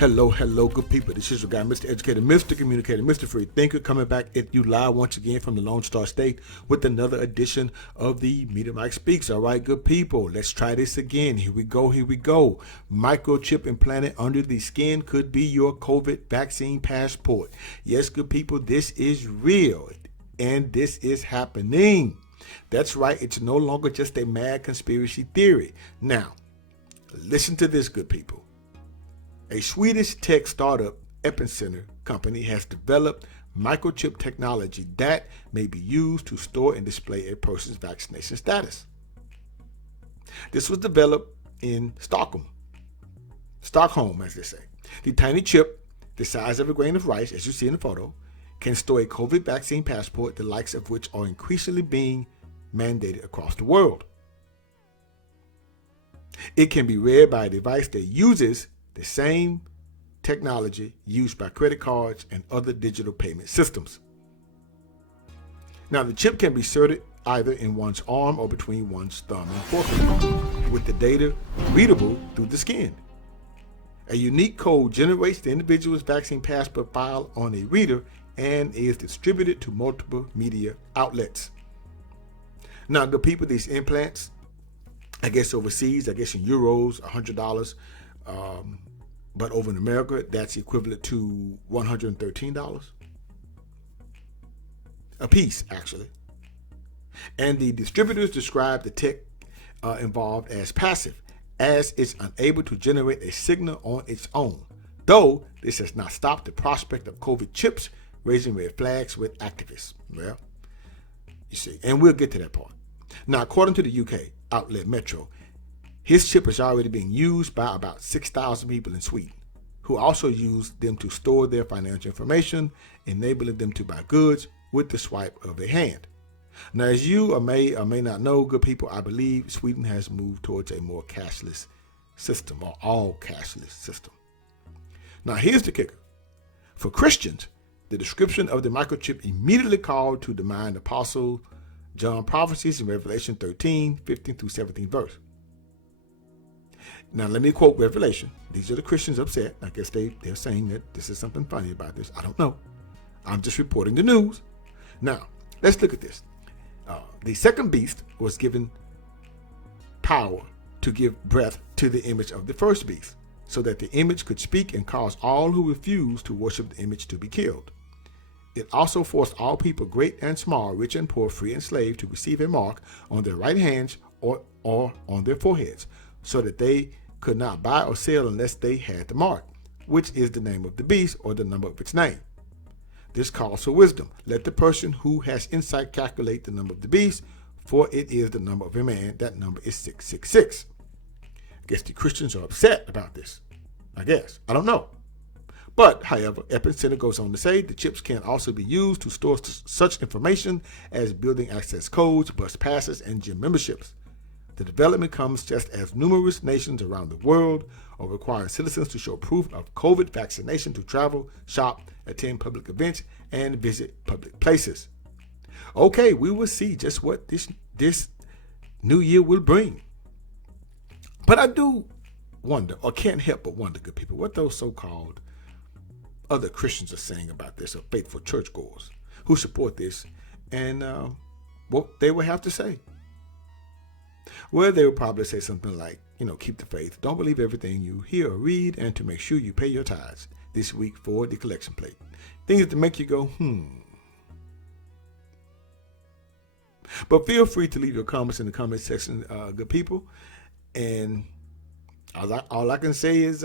Hello, good people. This is your guy, Mr. Educator, Mr. Communicator, Mr. Free Thinker, coming back at you live once again from the Lone Star State with another edition of the Media Mike Speaks. All right, good people, let's try this again. Here we go. Microchip implanted under the skin could be your COVID vaccine passport. Yes, good people, this is real and this is happening. That's right, it's no longer just a mad conspiracy theory. Now, listen to this, good people. A Swedish tech startup, Epicenter company, has developed microchip technology that may be used to store and display a person's vaccination status. This was developed in Stockholm, as they say. The tiny chip, the size of a grain of rice, as you see in the photo, can store a COVID vaccine passport, the likes of which are increasingly being mandated across the world. It can be read by a device that uses the same technology used by credit cards and other digital payment systems. Now, the chip can be inserted either in one's arm or between one's thumb and forefinger, with the data readable through the skin. A unique code generates the individual's vaccine passport file on a reader and is distributed to multiple media outlets. Now, the people, these implants, I guess overseas, in euros, $100. But over in America, that's equivalent to $113 a piece, actually. And the distributors describe the tech involved as passive, as it's unable to generate a signal on its own. Though this has not stopped the prospect of COVID chips raising red flags with activists. Well, you see, and we'll get to that part. Now, according to the UK outlet Metro, his chip is already being used by about 6,000 people in Sweden, who also use them to store their financial information, enabling them to buy goods with the swipe of their hand. Now, as you may or may not know, good people, I believe Sweden has moved towards a more cashless system, or all cashless system. Now, here's the kicker. For Christians, the description of the microchip immediately called to the mind Apostle John prophecies in Revelation 13, 15 through 17 verse. Now, let me quote Revelation. These are the Christians upset. I guess they're saying that this is something funny about this. I don't know. I'm just reporting the news. Now, let's look at this. The second beast was given power to give breath to the image of the first beast, so that the image could speak and cause all who refused to worship the image to be killed. It also forced all people, great and small, rich and poor, free and slave, to receive a mark on their right hands or on their foreheads, so that they could not buy or sell unless they had the mark, which is the name of the beast or the number of its name. This calls for wisdom. Let the person who has insight calculate the number of the beast, for it is the number of a man. That number is 666. I guess the Christians are upset about this. I guess. I don't know. But, however, Epicenter goes on to say the chips can also be used to store such information as building access codes, bus passes, and gym memberships. The development comes just as numerous nations around the world are requiring citizens to show proof of COVID vaccination to travel, shop, attend public events, and visit public places. Okay, we will see just what this new year will bring. But I do wonder, or can't help but wonder, good people, what those so-called other Christians are saying about this, or faithful churchgoers who support this, and what they will have to say. Well, they will probably say something like, keep the faith, don't believe everything you hear or read, and to make sure you pay your tithes this week for the collection plate. Things to make you go, But feel free to leave your comments in the comment section, good people. And all I can say is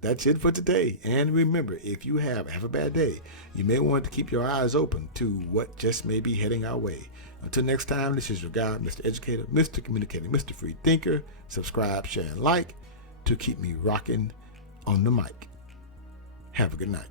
that's it for today. And remember, if you have a bad day, you may want to keep your eyes open to what just may be heading our way. Until next time, this is your guy, Mr. Educator, Mr. Communicator, Mr. Free Thinker. Subscribe, share, and like to keep me rocking on the mic. Have a good night.